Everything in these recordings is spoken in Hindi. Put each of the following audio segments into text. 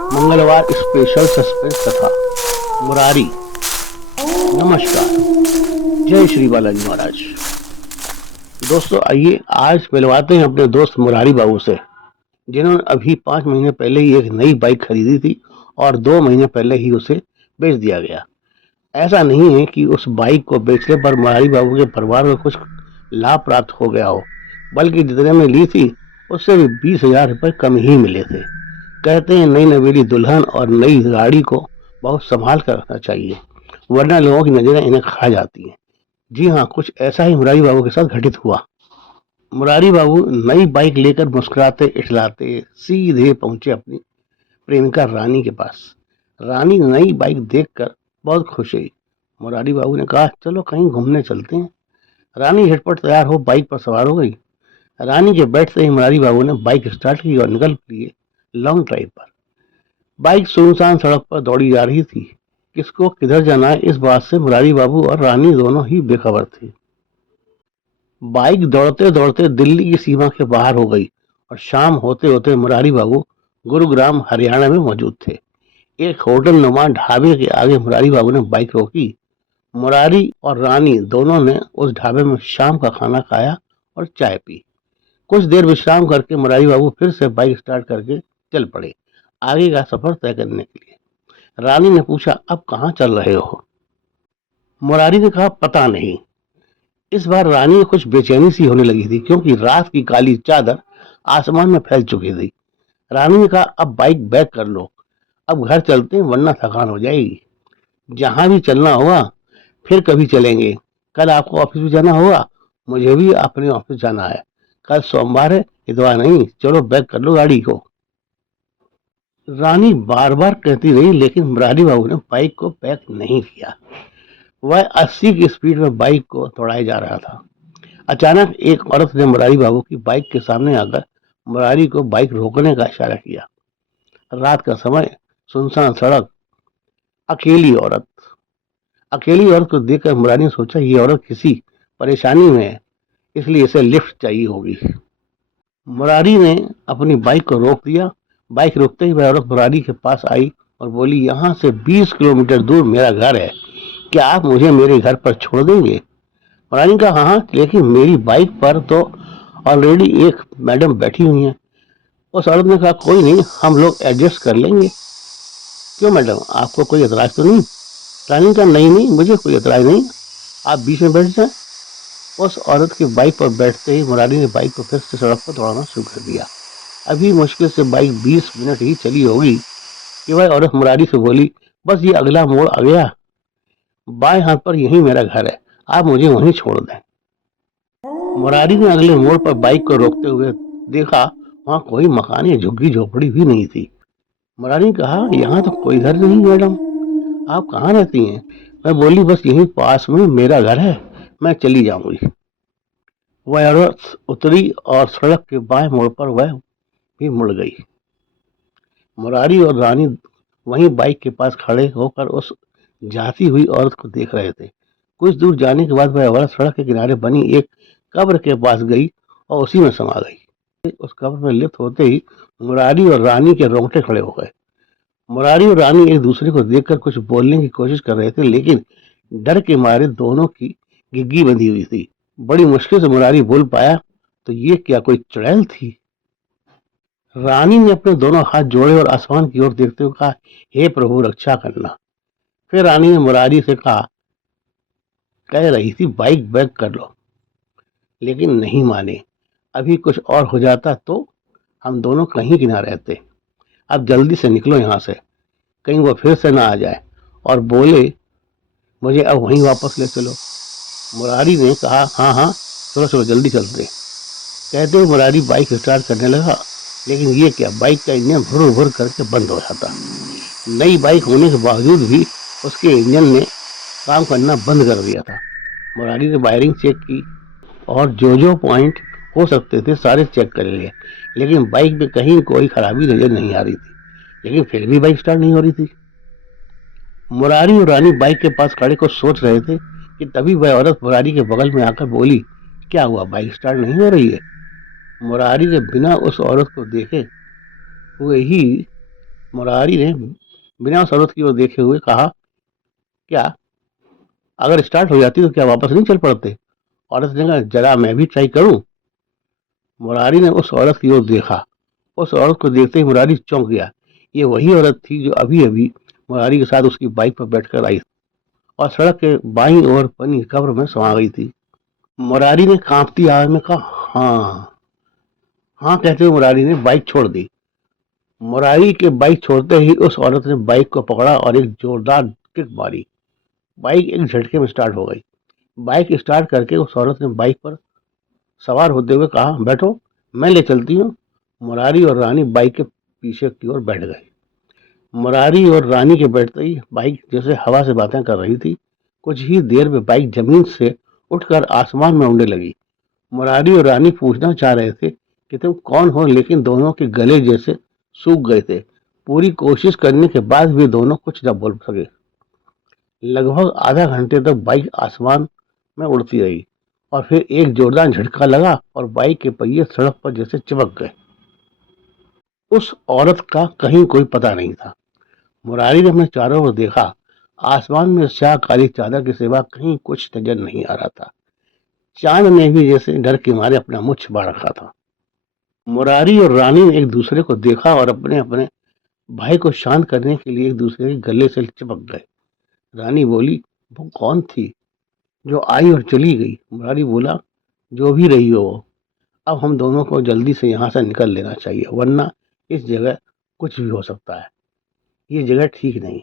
मंगलवार स्पेशल सस्पेंस कथा मुरारी। नमस्कार। जय श्री बालाजी महाराज। दोस्तों आइए आज मिलवाते हैं अपने दोस्त मुरारी बाबू से, जिन्होंने अभी 5 महीने पहले ही एक नई बाइक खरीदी थी और 2 महीने पहले ही उसे बेच दिया गया। ऐसा नहीं है कि उस बाइक को बेचने पर मुरारी बाबू के परिवार को कुछ लाभ प्राप्त हो गया हो, बल्कि जितने में ली थी उससे भी 20,000 रुपये कम ही मिले थे। कहते हैं नई नवेली दुल्हन और नई गाड़ी को बहुत संभाल कर रखना चाहिए, वरना लोगों की नजरें इन्हें खा जाती हैं। जी हाँ, कुछ ऐसा ही मुरारी बाबू के साथ घटित हुआ। मुरारी बाबू नई बाइक लेकर मुस्कुराते इठलाते सीधे पहुंचे अपनी प्रेमिका रानी के पास। रानी नई बाइक देखकर बहुत खुश हुई। मुरारी बाबू ने कहा, चलो कहीं घूमने चलते हैं। रानी झटपट तैयार हो बाइक पर सवार हो गई। रानी के बैठते ही मुरारी बाबू ने बाइक स्टार्ट की और निकल लिए लॉन्ग ड्राइव पर। बाइक सुनसान सड़क पर दौड़ी जा रही थी। किसको किधर जाना है इस बात से मुरारी बाबू और रानी दोनों ही बेखबर थे। बाइक दौड़ते दौड़ते दिल्ली की सीमा के बाहर हो गई और शाम होते होते मुरारी बाबू गुरुग्राम हरियाणा में मौजूद थे। एक होटल नुमा ढाबे के आगे मुरारी बाबू ने बाइक रोकी। मुरारी और रानी दोनों ने उस ढाबे में शाम का खाना खाया और चाय पी। कुछ देर विश्राम करके मुरारी बाबू फिर से बाइक स्टार्ट करके चल पड़े आगे का सफर तय करने के लिए। रानी ने पूछा, अब कहाँ चल रहे हो? मुरारी ने कहा, पता नहीं। इस बार रानी को कुछ बेचैनी सी होने लगी थी, क्योंकि रात की काली चादर आसमान में फैल चुकी थी। रानी ने कहा, अब बाइक बैक कर लो, अब घर चलते हैं वरना थकान हो जाएगी। जहां भी चलना होगा फिर कभी चलेंगे। कल आपको ऑफिस भी जाना होगा, मुझे भी अपने ऑफिस जाना है। कल सोमवार है, इतवार नहीं। चलो बैक कर लो गाड़ी को। रानी बार बार कहती रही, लेकिन मुरारी बाबू ने बाइक को बैक नहीं किया। वह 80 की स्पीड में बाइक को दौड़ाए जा रहा था। अचानक एक औरत ने मुरारी बाबू की बाइक के सामने आकर मुरारी को बाइक रोकने का इशारा किया। रात का समय, सुनसान सड़क, अकेली औरत। अकेली औरत को देखकर मुरारी ने सोचा, ये औरत किसी परेशानी में है, इसलिए इसे लिफ्ट चाहिए होगी। मुरारी ने अपनी बाइक को रोक दिया। बाइक रुकते ही वह औरत मुरारी के पास आई और बोली, यहाँ से 20 किलोमीटर दूर मेरा घर है, क्या आप मुझे मेरे घर पर छोड़ देंगे? मुरारी ने कहा, हाँ, लेकिन मेरी बाइक पर तो ऑलरेडी एक मैडम बैठी हुई हैं। उस औरत ने कहा, कोई नहीं, हम लोग एडजस्ट कर लेंगे। क्यों मैडम, आपको कोई एतराज तो नहीं? रानी ने कहा, नहीं नहीं, मुझे कोई एतराज नहीं, आप बीच में बैठ जाए। उस औरत की बाइक पर बैठते ही मुरारी ने बाइक को फिर से सड़क पर दौड़ाना शुरू कर दिया। अभी मुश्किल से बाइक 20 मिनट ही चली होगी कि वह औरत मुरारी से बोली, बस ये अगला मोड़ आ गया, बाएं हाथ पर यही मेरा घर है, आप मुझे वहीं छोड़ दें। मुरारी ने अगले मोड़ पर बाइक को रोकते हुए देखा, वहां कोई मकान या झुग्गी झोपड़ी भी नहीं थी। मुरारी ने कहा, यहाँ तो कोई घर नहीं मैडम, आप कहाँ रहती हैं? मैं बोली, बस यहीं पास में मेरा घर है, मैं चली जाऊंगी। वह औरत उतरी और सड़क के बाएं मोड़ पर वह भी मुड़ गई। मुरारी और रानी वहीं बाइक के पास खड़े होकर उस जाती हुई औरत को देख रहे थे। कुछ दूर जाने के बाद वह औरत सड़क के किनारे बनी एक कब्र के पास गई और उसी में समा गई। उस कब्र में लिप्त होते ही मुरारी और रानी के रोंगटे खड़े हो गए। मुरारी और रानी एक दूसरे को देखकर कुछ बोलने की कोशिश कर रहे थे, लेकिन डर के मारे दोनों की गिग्गी बंधी हुई थी। बड़ी मुश्किल से मुरारी बोल पाया, तो ये क्या कोई चुड़ैल थी? रानी ने अपने दोनों हाथ जोड़े और आसमान की ओर देखते हुए कहा, हे प्रभु रक्षा करना। फिर रानी ने मुरारी से कहा, कह रही थी बाइक बैक कर लो, लेकिन नहीं माने। अभी कुछ और हो जाता तो हम दोनों कहीं की ना रहते। अब जल्दी से निकलो यहाँ से, कहीं वो फिर से ना आ जाए और बोले मुझे अब वहीं वापस ले चलो। मुरारी ने कहा, हाँ हाँ, चलो चलो जल्दी चलते। कहते हुए मुरारी बाइक स्टार्ट करने लगा, लेकिन ये क्या, बाइक का इंजन भुर भुर करके बंद हो जाता। नई बाइक होने के बावजूद भी उसके इंजन ने काम करना बंद कर दिया था। मुरारी ने वायरिंग चेक की और जो जो पॉइंट हो सकते थे सारे चेक कर लिए, लेकिन बाइक में कहीं कोई खराबी नजर नहीं आ रही थी। लेकिन फिर भी बाइक स्टार्ट नहीं हो रही थी। मुरारी और रानी बाइक के पास खड़े कुछ सोच रहे थे कि तभी वह औरत मुरारी के बगल में आकर बोली, क्या हुआ, बाइक स्टार्ट नहीं हो रही है? मुरारी ने बिना उस औरत को देखे हुए ही मुरारी ने बिना उस औरत की ओर देखे हुए कहा, क्या अगर स्टार्ट हो जाती तो क्या वापस नहीं चल पड़ते? औरत ने कहा, जरा मैं भी ट्राई करूं। मुरारी ने उस औरत की ओर देखा। उस औरत को देखते ही मुरारी चौंक गया। ये वही औरत थी जो अभी अभी मुरारी के साथ उसकी बाइक पर बैठकर आई और सड़क के बाईं ओर बनी कब्र में समा गई थी। मुरारी ने कांपती आवाज में कहा, हाँ। हाँ कहते हुए मुरारी ने बाइक छोड़ दी। मुरारी के बाइक छोड़ते ही उस औरत ने बाइक को पकड़ा और एक जोरदार किक मारी। बाइक एक झटके में स्टार्ट हो गई। बाइक स्टार्ट करके उस औरत ने बाइक पर सवार होते हुए कहा, बैठो, मैं ले चलती हूँ। मुरारी और रानी बाइक के पीछे की ओर बैठ गए। मुरारी और रानी के बैठते ही बाइक जैसे हवा से बातें कर रही थी। कुछ ही देर में बाइक जमीन से उठकर आसमान में उड़ने लगी। मुरारी और रानी पूछना चाह रहे थे कि तुम कौन हो, लेकिन दोनों के गले जैसे सूख गए थे। पूरी कोशिश करने के बाद भी दोनों कुछ न बोल सके। लगभग आधा घंटे तक बाइक आसमान में उड़ती रही और फिर एक जोरदार झटका लगा और बाइक के पहिए सड़क पर जैसे चिपक गए। उस औरत का कहीं कोई पता नहीं था। मुरारी ने अपने चारों ओर देखा। आसमान में स्याह काली चादर के सिवा कहीं कुछ नजर नहीं आ रहा था। चांद ने भी जैसे डर के मारे अपना मुंह छिपा रखा था। मुरारी और रानी ने एक दूसरे को देखा और अपने अपने भाई को शांत करने के लिए एक दूसरे के गले से चिपक गए। रानी बोली, वो कौन थी जो आई और चली गई? मुरारी बोला, जो भी रही हो वो। अब हम दोनों को जल्दी से यहाँ से निकल लेना चाहिए, वरना इस जगह कुछ भी हो सकता है। ये जगह ठीक नहीं।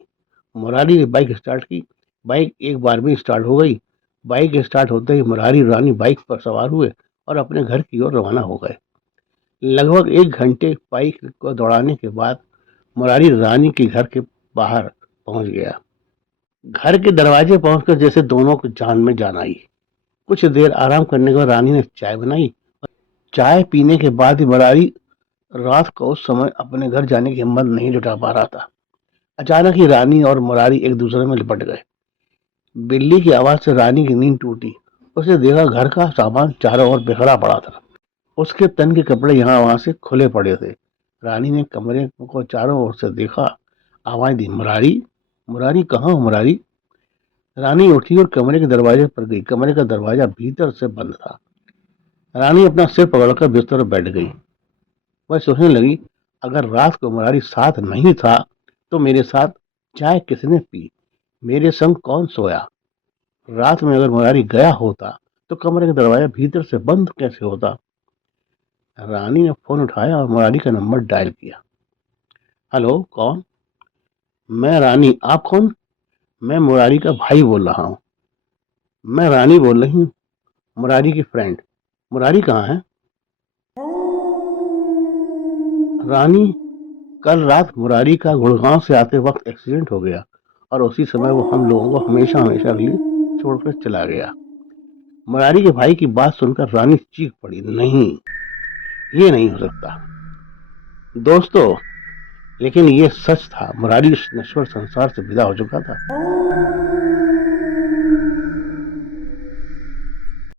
मुरारी ने बाइक स्टार्ट की। बाइक एक बार में स्टार्ट हो गई। बाइक स्टार्ट होते ही मुरारी और रानी बाइक पर सवार हुए और अपने घर की ओर रवाना हो गए। लगभग एक घंटे बाइक को दौड़ाने के बाद मुरारी रानी के घर के बाहर पहुंच गया। घर के दरवाजे पहुंचकर जैसे दोनों को जान में जान आई। कुछ देर आराम करने के बाद रानी ने चाय बनाई। चाय पीने के बाद ही मुरारी रात को उस समय अपने घर जाने की हिम्मत नहीं जुटा पा रहा था। अचानक ही रानी और मुरारी एक दूसरे में लिपट गए। बिल्ली की आवाज से रानी की नींद टूटी। उसने देखा घर का सामान चारों ओर बिखरा पड़ा था। उसके तन के कपड़े यहाँ वहां से खुले पड़े थे। रानी ने कमरे को चारों ओर से देखा। आवाज दी, मुरारी, मुरारी कहाँ हो मुरारी? रानी उठी और कमरे के दरवाजे पर गई। कमरे का दरवाजा भीतर से बंद था। रानी अपना सिर पकड़कर बिस्तर पर बैठ गई। वह सोचने लगी, अगर रात को मुरारी साथ नहीं था तो मेरे साथ चाय किसने पी? मेरे संग कौन सोया? रात में अगर मुरारी गया होता तो कमरे का दरवाजा भीतर से बंद कैसे होता? रानी ने फोन उठाया और मुरारी का नंबर डायल किया। हेलो, कौन? मैं रानी, आप कौन? मैं मुरारी का भाई बोल रहा हूँ। मैं रानी बोल रही हूँ, मुरारी की फ्रेंड। मुरारी कहाँ है? रानी, कल रात मुरारी का गुड़गांव से आते वक्त एक्सीडेंट हो गया और उसी समय वो हम लोगों को हमेशा हमेशा के लिए छोड़कर चला गया। मुरारी के भाई की बात सुनकर रानी चीख पड़ी, नहीं, ये नहीं हो सकता। दोस्तों, लेकिन ये सच था। मुरारी इस नश्वर संसार से विदा हो चुका था।